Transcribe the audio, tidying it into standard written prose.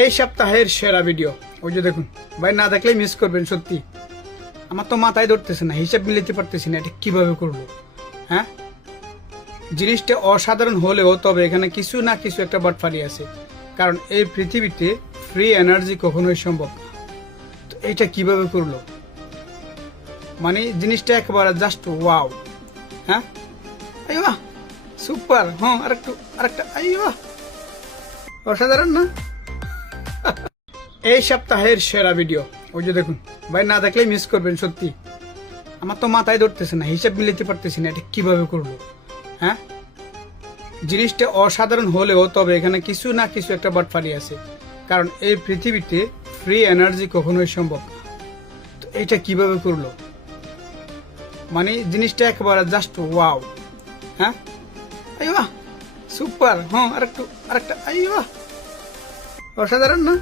এই সপ্তাহের সেরা ভিডিও ওই যে দেখুন ভাই, না দেখলেই মিস করবেন। সত্যি আমার তো মাথায় ধরতেছে না, হিসাব মিলাতে পারতেছি না, এটা কিভাবে করবো। হ্যাঁ, জিনিসটা অসাধারণ হলেও তবে এখানে কিছু না কিছু একটা বাটফারি আছে, কারণ এই পৃথিবীতে ফ্রি এনার্জি কখনোই সম্ভব না। তো এইটা কিভাবে করলো, মানে জিনিসটা একেবারে জাস্ট ওয়াও। হ্যাঁ, আইয়া সুপার। হ্যাঁ, আরেকটা আইয়া অসাধারণ না। এই সপ্তাহের সেরা ভিডিও ওই যে দেখুন ভাই, না দেখলেই মিস করবেন। সত্যি আমার তো মাথায় ধরতেছে না, হিসাব মিলাতে পারতেছি না, এটা কিভাবে করবো। হ্যাঁ, জিনিসটা অসাধারণ হলেও তবে এখানে কিছু না কিছু একটা বাটফারি আছে, কারণ এই পৃথিবীতে ফ্রি এনার্জি কখনোই সম্ভব না। তো এইটা কিভাবে করলো, মানে জিনিসটা একেবারে জাস্ট ওয়াও। হ্যাঁ, আইয়া সুপার। হ্যাঁ, আরেকটা আইয়া অসাধারণ না।